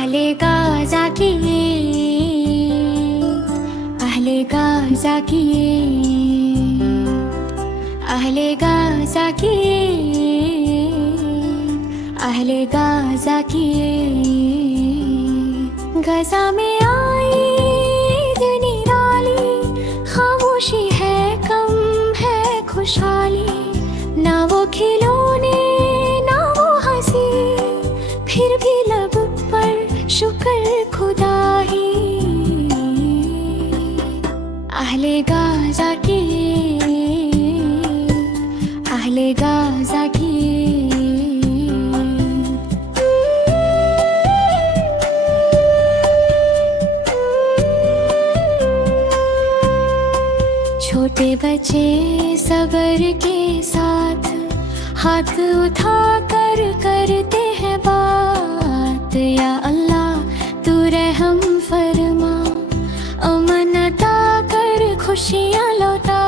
अहले गाज़ा की अहले गाज़ा की अहले गाज़ा की अहले गाज़ा की गाज़ा में आई दिन निराली, खामोशी है कम है खुशहाली। ना वो खिलौने ना वो हंसी, फिर भी लब पर शुक्र खुदा ही। अहले गाज़ा की अहले गाज़ा की छोटे बच्चे सब्र के साथ हाथ उठा कर करते हैं बात। या अल्लाह तू रहम फरमा, अमन अता कर खुशियाँ लौटा।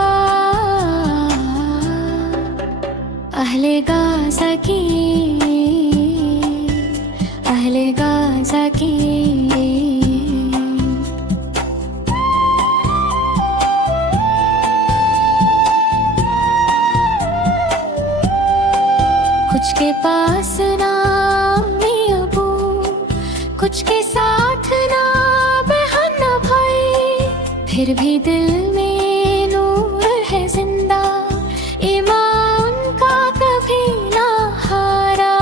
अहले गाज़ा की अहले गाज़ा की कुछ के पास ना अम्मी अबू, कुछ के साथ ना बहन ना भाई, फिर भी दिल में नूर है जिंदा। ईमान का कभी ना हारा।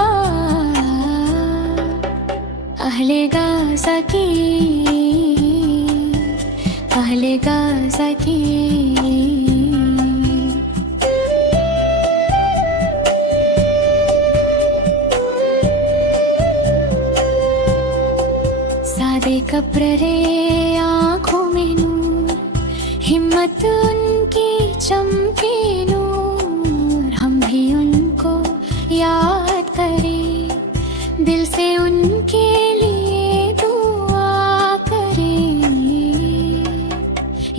अहले गाज़ा की अहले गाज़ा की सादे कब्र रे आँखों में नूर, हिम्मत उनकी चमके नूर। हम भी उनको याद करें, दिल से उनके लिए दुआ करें।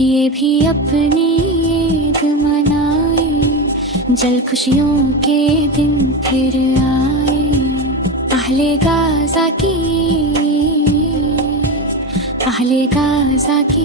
ये भी अपनी ईद मनाए, जल खुशियों के दिन फिर आए। अहले गाज़ा की अहले गाज़ा की